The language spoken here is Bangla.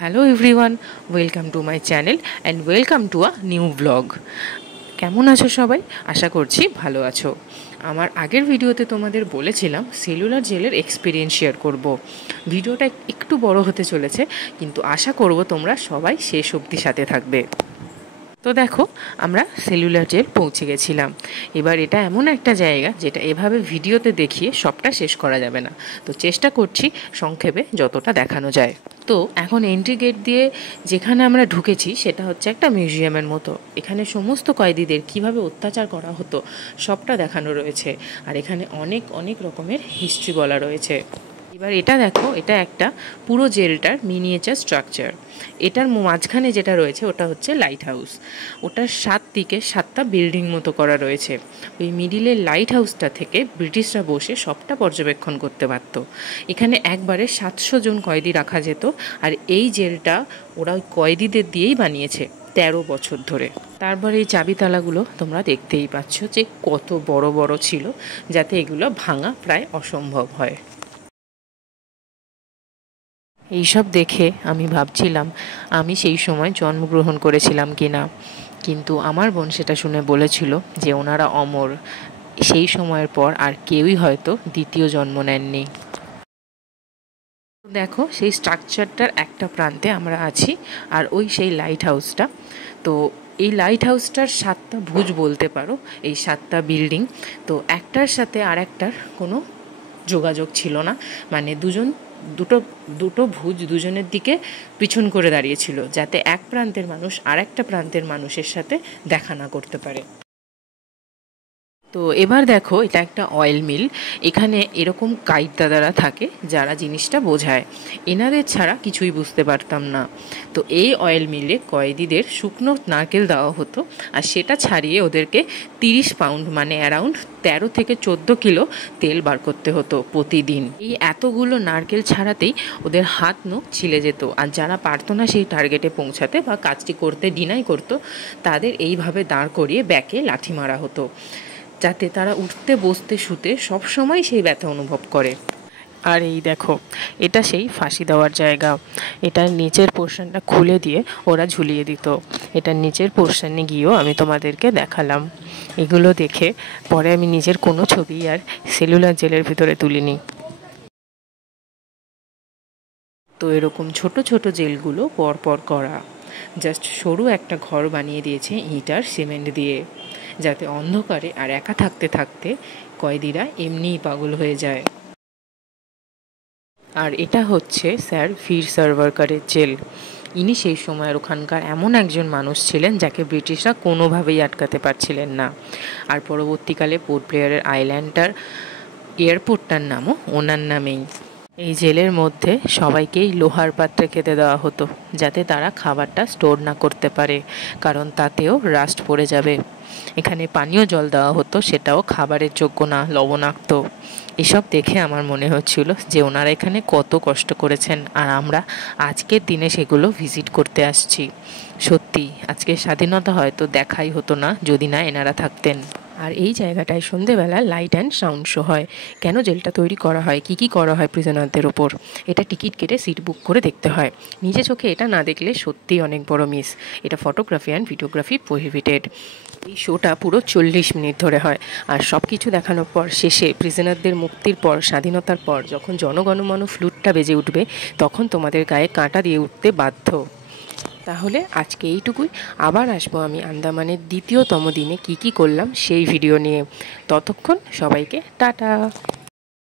Hello everyone, welcome to my channel and welcome to a new blog. কেমন আছো সবাই? আশা করছি ভালো আছো। আমার আগের ভিডিওতে তোমাদের বলেছিলাম সেলুলার জেলের এক্সপিরিয়েন্স শেয়ার করব। ভিডিওটা একটু বড় হতে চলেছে, কিন্তু আশা করব তোমরা সবাই শেষ অবধি সাথে থাকবে। তো দেখো, আমরা সেলুলার জেল পৌঁছে গেছিলাম। এবার এটা এমন একটা জায়গা যেটা এভাবে ভিডিওতে দেখিয়ে সবটা শেষ করা যাবে না, তো চেষ্টা করছি সংক্ষেপে যতটা দেখানো যায়। তো এখন এন্ট্রি গেট দিয়ে যেখানে আমরা ঢুকেছি সেটা হচ্ছে একটা মিউজিয়ামের মতো। এখানে সমস্ত কয়েদিদের কিভাবে অত্যাচার করা হতো সবটা দেখানো রয়েছে, আর এখানে অনেক অনেক রকমের হিস্ট্রি বলা রয়েছে। এবার এটা দেখো, এটা একটা পুরো জেলটার মিনিয়েচার স্ট্রাকচার। এটার মাঝখানে যেটা রয়েছে ওটা হচ্ছে লাইট হাউস। ওটার 7 দিকে 7টা বিল্ডিং মতো করা রয়েছে। ওই মিডিলের লাইট হাউসটা থেকে ব্রিটিশরা বসে সবটা পর্যবেক্ষণ করতে পারত। এখানে একবারে 700 জন কয়েদি রাখা যেত, আর এই জেলটা ওরা ওই কয়েদিদের দিয়েই বানিয়েছে 13 বছর ধরে। তারপর এই চাবিতালাগুলো তোমরা দেখতেই পাচ্ছ যে কত বড় বড় ছিল, যাতে এগুলো ভাঙা প্রায় অসম্ভব হয়। এইসব দেখে আমি ভাবছিলাম আমি সেই সময় জন্মগ্রহণ করেছিলাম কিনা, কিন্তু আমার বোন সেটা শুনে বলেছিল যে ওনারা অমর, সেই সময়ের পর আর কেউই হয়তো দ্বিতীয় জন্ম নেননি। দেখো, সেই স্ট্রাকচারটার একটা প্রান্তে আমরা আছি, আর ওই সেই লাইট হাউসটা। তো এই লাইট হাউসটার 7টা ভুজ বলতে পারো, এই 7টা বিল্ডিং। তো একটার সাথে আর একটার কোনো যোগাযোগ ছিল না, মানে দুটো দুটো ভুজ দুজনের দিকে পিছন করে দাঁড়িয়েছিল, যাতে এক প্রান্তের মানুষ আর একটা প্রান্তের মানুষের সাথে দেখা না করতে পারে। তো এবার দেখো, এটা একটা অয়েল মিল। এখানে এরকম গাইড দাদারা থাকে যারা জিনিসটা বোঝায়। এনাদের ছাড়া কিছুই বুঝতে পারতাম না। তো এই অয়েল মিলে কয়েদিদের শুকনো নারকেল দেওয়া হতো, আর সেটা ছাড়িয়ে ওদেরকে 30 পাউন্ড মানে অ্যারাউন্ড 13 থেকে 14 কিলো তেল বার করতে হতো প্রতিদিন। এই এতগুলো নারকেল ছাড়াতেই ওদের হাত নখ ছিলে যেত, আর যারা পারতো না সেই টার্গেটে পৌঁছাতে বা কাজটি করতে ডিনাই করতো, তাদের এইভাবে দাঁড় করিয়ে ব্যাকে লাথি মারা হতো, যাতে তারা উঠতে বসতে শুতে সবসময় সেই ব্যথা অনুভব করে। আর এই দেখো, এটা সেই ফাঁসি দেওয়ার জায়গা। এটার নিচের পোর্শনটা খুলে দিয়ে ওরা ঝুলিয়ে দিত। এটার নিচের পোর্শনে গিয়েও আমি তোমাদেরকে দেখালাম। এগুলো দেখে পরে আমি নিজের কোনো ছবি আর সেলুলার জেলের ভিতরে তুলিনি। তো এরকম ছোট ছোট জেলগুলো পরপর করা, জাস্ট সরু একটা ঘর বানিয়ে দিয়েছে ইট আর সিমেন্ট দিয়ে, যাতে অন্ধকারে আর একা থাকতে থাকতে কয়েদিরা এমনিই পাগল হয়ে যায়। আর এটা হচ্ছে স্যার ভীর সাভারকরের জেল। ইনি সেই সময়ের ওখানকার এমন একজন মানুষ ছিলেন যাকে ব্রিটিশরা কোনোভাবেই আটকাতে পারছিলেন না। আর পরবর্তীকালে পোর্ট ব্লেয়ারের আইল্যান্ডটার এয়ারপোর্টটার নামও ওনার নামেই। এই জেলের মধ্যে সবাইকেই লোহার পাত্রে খেতে দেওয়া হতো, যাতে তারা খাবারটা স্টোর না করতে পারে, কারণ তাতেও রাস্ট পড়ে যাবে। এখানে পানীয় জল দেওয়া হতো, সেটাও খাবারের যোগ্য না, লবণাক্ত। এসব দেখে আমার মনে হচ্ছিল যে ওনারা এখানে কত কষ্ট করেছেন, আর আমরা আজকের দিনে সেগুলো ভিজিট করতে আসছি। সত্যি আজকের স্বাধীনতা হয়তো দেখাই হতো না যদি না এনারা থাকতেন। আর এই জায়গাটায় সন্ধেবেলা লাইট অ্যান্ড সাউন্ড শো হয়। কেন জেলটা তৈরি করা হয়, কি কি করা হয় প্রিজনারদের ওপর, এটা টিকিট কেটে সিট বুক করে দেখতে হয়। নিজে চোখে এটা না দেখলে সত্যিই অনেক বড় মিস। এটা ফটোগ্রাফি অ্যান্ড ভিডিওগ্রাফি প্রহিবিটেড। এই শোটা পুরো 40 মিনিট ধরে হয়, আর সব কিছু দেখানোর পর শেষে প্রিজনারদের মুক্তির পর, স্বাধীনতার পর যখন জনগণমন ফ্লুটটা বেজে উঠবে, তখন তোমাদের গায়ে কাঁটা দিয়ে উঠতে বাধ্য। তাহলে আজকে এইটুকুই। আবার আসবো আমি আন্দামানের দ্বিতীয়তম দিনে কি কি করলাম সেই ভিডিও নিয়ে। ততক্ষণ সবাইকে টাটা।